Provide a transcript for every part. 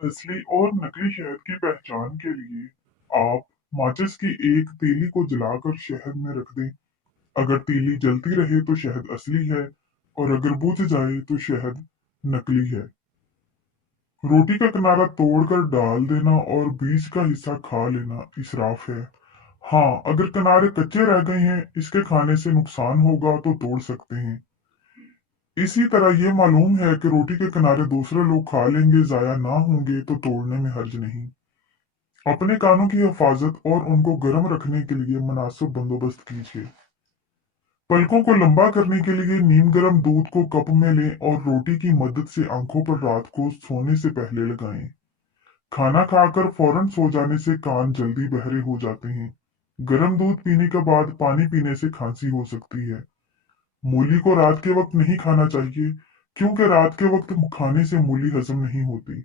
असली और नकली शहद की पहचान के लिए आप माचिस की एक तीली को जलाकर शहद में रख दें। अगर तीली जलती रहे तो शहद असली है और अगर बुझ जाए तो शहद नकली है। रोटी का किनारा तोड़कर डाल देना और बीच का हिस्सा खा लेना इसराफ है। हाँ, अगर किनारे कच्चे रह गए हैं, इसके खाने से नुकसान होगा तो तोड़ सकते हैं। इसी तरह ये मालूम है कि रोटी के किनारे दूसरे लोग खा लेंगे, जाया ना होंगे तो तोड़ने में हर्ज नहीं। अपने कानों की हिफाजत और उनको गर्म रखने के लिए मुनासिब बंदोबस्त कीजिए। पलकों को लंबा करने के लिए नीम गर्म दूध को कप में लें और रोटी की मदद से आंखों पर रात को सोने से पहले लगाएं। खाना खाकर फौरन सो जाने से कान जल्दी बहरे हो जाते हैं। गर्म दूध पीने के बाद पानी पीने से खांसी हो सकती है। मूली को रात के वक्त नहीं खाना चाहिए, क्योंकि रात के वक्त खाने से मूली हजम नहीं होती।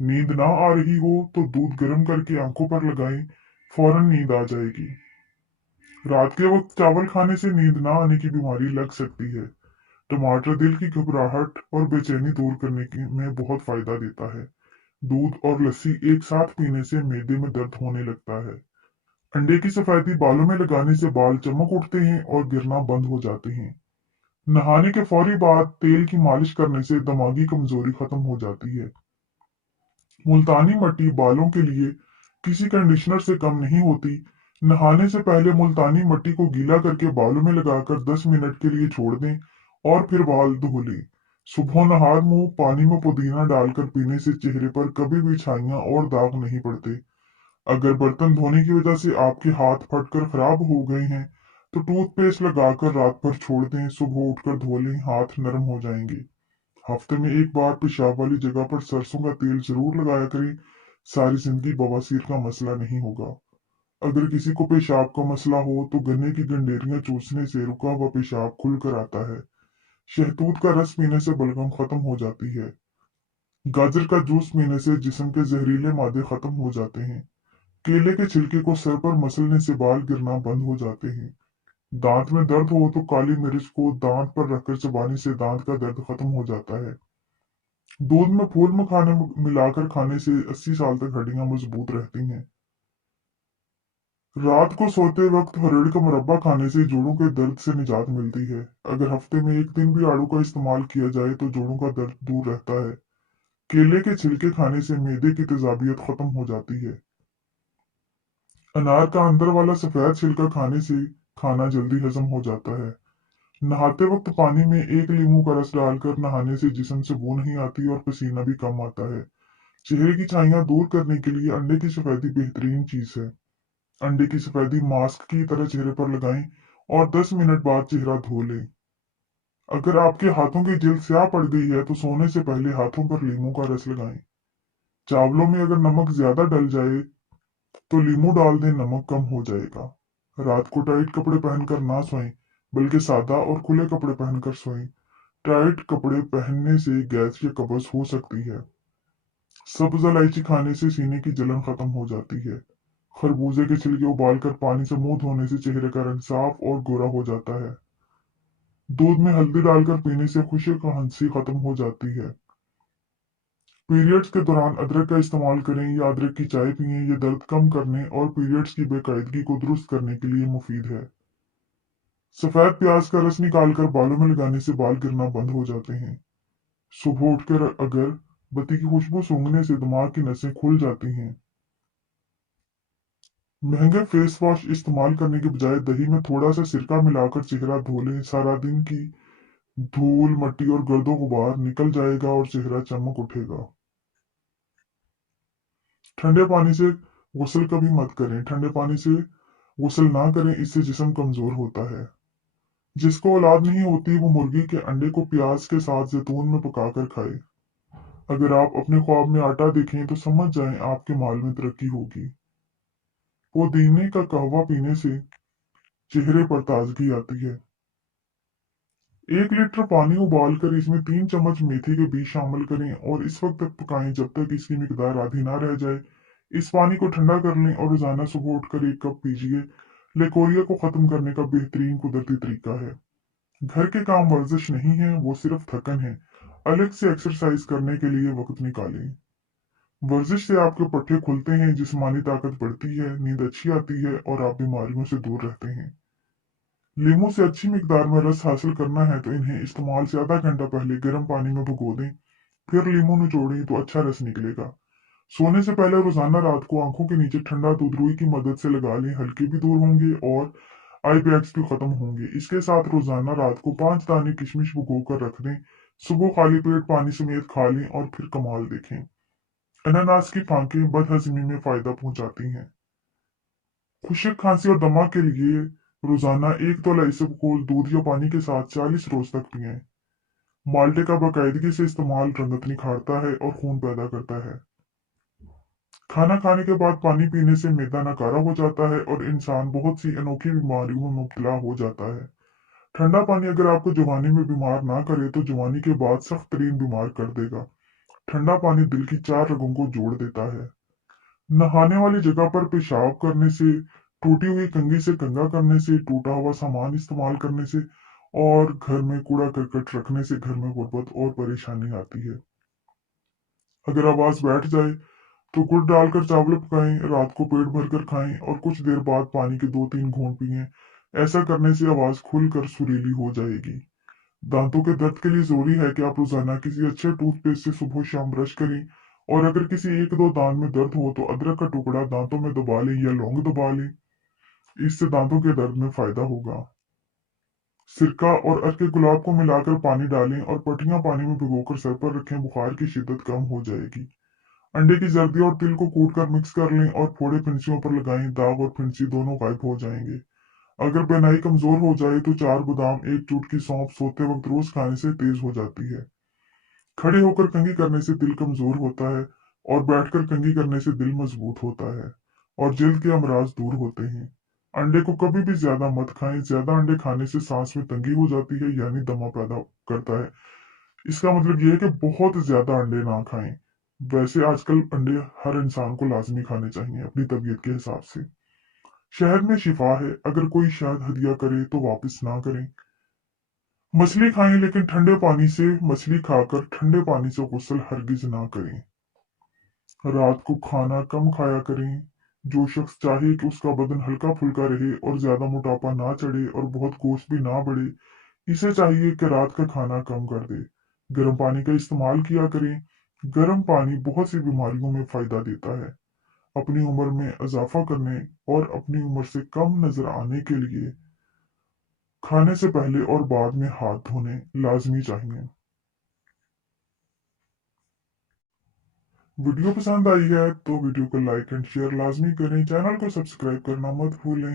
नींद ना आ रही हो तो दूध गर्म करके आंखों पर लगाएं, फौरन नींद आ जाएगी। रात के वक्त चावल खाने से नींद ना आने की बीमारी लग सकती है। टमाटर दिल की घबराहट और बेचैनी दूर करने में बहुत फायदा देता है। दूध और लस्सी एक साथ पीने से मैदे में दर्द होने लगता है। अंडे की सफेदी बालों में लगाने से बाल चमक उठते हैं और गिरना बंद हो जाते हैं। नहाने के फौरी बाद तेल की मालिश करने से दिमागी कमजोरी खत्म हो जाती है। मुल्तानी मिट्टी बालों के लिए किसी कंडीशनर से कम नहीं होती। नहाने से पहले मुल्तानी मिट्टी को गीला करके बालों में लगाकर 10 मिनट के लिए छोड़ दें और फिर बाल धो लें। सुबह नहार मुंह पानी में पुदीना डालकर पीने से चेहरे पर कभी भी छाइयां और दाग नहीं पड़ते। अगर बर्तन धोने की वजह से आपके हाथ फटकर खराब हो गए हैं, तो टूथपेस्ट लगाकर रात भर छोड़ दें, सुबह उठकर धो लें, हाथ नरम हो जाएंगे। हफ्ते में एक बार पेशाब वाली जगह पर सरसों का तेल जरूर लगाया करें। सारी जिंदगी बवासीर का मसला नहीं होगा। अगर किसी को पेशाब का मसला हो तो गन्ने की गंडेरियां चूसने से रुका हुआ पेशाब खुलकर आता है। शहतूत का रस पीने से बलगम खत्म हो जाती है। गाजर का जूस पीने से जिस्म के जहरीले मादे खत्म हो जाते हैं। केले के छिलके को सर पर मसलने से बाल गिरना बंद हो जाते हैं। दांत में दर्द हो तो काली मिर्च को दांत पर रखकर चबाने से दांत का दर्द खत्म हो जाता है। दूध में फूल मखाने मिलाकर खाने से 80 साल तक हड्डियां मजबूत रहती हैं। रात को सोते वक्त हरड़ का मुरब्बा खाने से जोड़ों के दर्द से निजात मिलती है। अगर हफ्ते में एक दिन भी आड़ू का इस्तेमाल किया जाए तो जोड़ों का दर्द दूर रहता है। केले के छिलके खाने से मैदे की तेजाबियत खत्म हो जाती है। अनार का अंदर वाला सफेद छिलका खाने से खाना जल्दी हजम हो जाता है। नहाते वक्त पानी में एक लीमू का रस डालकर नहाने से जिस्म से बू नहीं आती और पसीना भी कम आता है। चेहरे की छाइयां दूर करने के लिए अंडे की सफेदी बेहतरीन चीज है। अंडे की सफेदी मास्क की तरह चेहरे पर लगाएं और 10 मिनट बाद चेहरा धो लें। अगर आपके हाथों की जिल्द स्याह पड़ गई है तो सोने से पहले हाथों पर लीमू का रस लगाएं। चावलों में अगर नमक ज्यादा डल जाए तो लीमू डाल दें, नमक कम हो जाएगा। रात को टाइट कपड़े पहनकर ना सोएं, बल्कि सादा और खुले कपड़े पहनकर सोएं। टाइट कपड़े पहनने से गैस या कब्ज हो सकती है। सब्ज इलायची खाने से सीने की जलन खत्म हो जाती है। खरबूजे के छिलके उबालकर पानी से मुंह धोने से चेहरे का रंग साफ और गोरा हो जाता है। दूध में हल्दी डालकर पीने से खुश्क हंसी खत्म हो जाती है। पीरियड्स के दौरान अदरक का इस्तेमाल करें या अदरक की चाय पिएं। ये दर्द कम करने और पीरियड्स की बेकायदगी को दुरुस्त करने के लिए मुफीद है। सफेद प्याज का रस निकालकर बालों में लगाने से बाल गिरना बंद हो जाते हैं। सुबह उठकर अगर बत्ती की खुशबू सूंघने से दिमाग की नसें खुल जाती हैं। महंगे फेस वॉश इस्तेमाल करने के बजाय दही में थोड़ा सा सिरका मिलाकर चेहरा धो लें। सारा दिन की धूल मट्टी और गर्दो गुबार निकल जाएगा और चेहरा चमक उठेगा। ठंडे पानी से गुस्ल कभी मत करें। ठंडे पानी से गुस्ल ना करें, इससे जिस्म कमजोर होता है। जिसको औलाद नहीं होती वो मुर्गी के अंडे को प्याज के साथ जैतून में पकाकर खाए। अगर आप अपने ख्वाब में आटा देखें तो समझ जाएं आपके माल में तरक्की होगी। पुदीने का कहवा पीने से चेहरे पर ताजगी आती है। 1 लीटर पानी उबालकर इसमें 3 चम्मच मेथी के बीज शामिल करें और इस वक्त तक पकाएं जब तक इसकी मिकदार आधी ना रह जाए। इस पानी को ठंडा कर लें और रोजाना सुबह उठकर 1 कप पीजिए। लेकोरिया को खत्म करने का बेहतरीन कुदरती तरीका है। घर के काम वर्जिश नहीं है, वो सिर्फ थकन है। अलग से एक्सरसाइज करने के लिए वक्त निकालें। वर्जिश से आपके पट्टे खुलते हैं, जिस्मानी ताकत बढ़ती है, नींद अच्छी आती है और आप बीमारियों से दूर रहते हैं। लीमू से अच्छी मिकदार में रस हासिल करना है तो इन्हें इस्तेमाल से आधा घंटा पहले गर्म पानी में भिगो दें, फिर लीमू निचोड़ें तो अच्छा रस निकलेगा। सोने से पहले रोजाना रात को आंखों के नीचे ठंडा दूध रुई की मदद से लगा लें, हल्के भी दूर होंगे और आई बैग्स भी खत्म होंगे। इसके साथ रोजाना रात को 5 दाने किशमिश भिगो कर रख दें, सुबह खाली पेट पानी समेत खा लें और फिर कमाल देखें। अनानास की फांकें बदहजमी में फायदा पहुंचाती हैं। खुश्क खांसी और दमा के लिए रोजाना 1 तोला इसबगोल दूध या पानी के साथ 40 रोज तक पिएं। माल्टे का बाकायदगी से इस्तेमाल रंगत निखारता है और खून पैदा करता है। खाना खाने के बाद पानी पीने से मैदा नकारा हो जाता है और इंसान बहुत सी अनोखी बीमारियों में मुब्तला हो जाता है। ठंडा पानी अगर आपको जवानी में बीमार ना करे तो जवानी के बाद सख्त तरीन बीमार कर देगा। ठंडा पानी दिल की 4 रगों को जोड़ देता है। नहाने वाली जगह पर पेशाब करने से, टूटी हुई कंघी से कंघा करने से, टूटा हुआ सामान इस्तेमाल करने से और घर में कूड़ा करकट रखने से घर में गुर्बत और परेशानी आती है। अगर आवाज बैठ जाए तो गुड़ डालकर चावल पकाएं, रात को पेट भरकर खाएं और कुछ देर बाद पानी के 2-3 घूंट पिएं। ऐसा करने से आवाज खुलकर सुरीली हो जाएगी। दांतों के दर्द के लिए जरूरी है कि आप रोजाना किसी अच्छे टूथपेस्ट से सुबह शाम ब्रश करें और अगर किसी 1-2 दांत में दर्द हो तो अदरक का टुकड़ा दांतों में दबा लें या लौंग दबा लें। इससे दांतों के दर्द में फायदा होगा। सिरका और अर्क गुलाब को मिलाकर पानी डालें और पट्टियां पानी में भिगोकर सर पर रखें, बुखार की शिद्दत कम हो जाएगी। अंडे की जर्दी और तिल को कूटकर मिक्स कर लें और फोड़े फिंसियों पर लगाएं, दाग और फिंसी दोनों गायब हो जाएंगे। अगर बेनाई कमजोर हो जाए तो 4 बादाम, 1 चुटकी सौंफ सोते वक्त रोज खाने से तेज हो जाती है। खड़े होकर कंघी करने से दिल कमजोर होता है और बैठकर कंघी करने से दिल मजबूत होता है और जल्द के अमराज दूर होते हैं। अंडे को कभी भी ज्यादा मत खाएं, ज्यादा अंडे खाने से सांस में तंगी हो जाती है यानी दमा पैदा करता है। इसका मतलब यह है कि बहुत ज्यादा अंडे ना खाएं। वैसे आजकल अंडे हर इंसान को लाजमी खाने चाहिए अपनी तबीयत के हिसाब से। शहद में शिफा है, अगर कोई शहद हदिया करे तो वापस ना करें। मछली खाएं लेकिन ठंडे पानी से, मछली खाकर ठंडे पानी से गुस्ल हरगिज ना करें। रात को खाना कम खाया करें। जो शख्स चाहे कि उसका बदन हल्का फुल्का रहे और ज्यादा मोटापा ना चढ़े और बहुत गोश्त भी ना बढ़े, इसे चाहिए कि रात का खाना कम कर दे। गर्म पानी का इस्तेमाल किया करें। गर्म पानी बहुत सी बीमारियों में फायदा देता है। अपनी उम्र में इजाफा करने और अपनी उम्र से कम नजर आने के लिए खाने से पहले और बाद में हाथ धोने लाजमी चाहिए। वीडियो पसंद आई है तो वीडियो को लाइक एंड शेयर लाजमी करें। चैनल को सब्सक्राइब करना मत भूलें।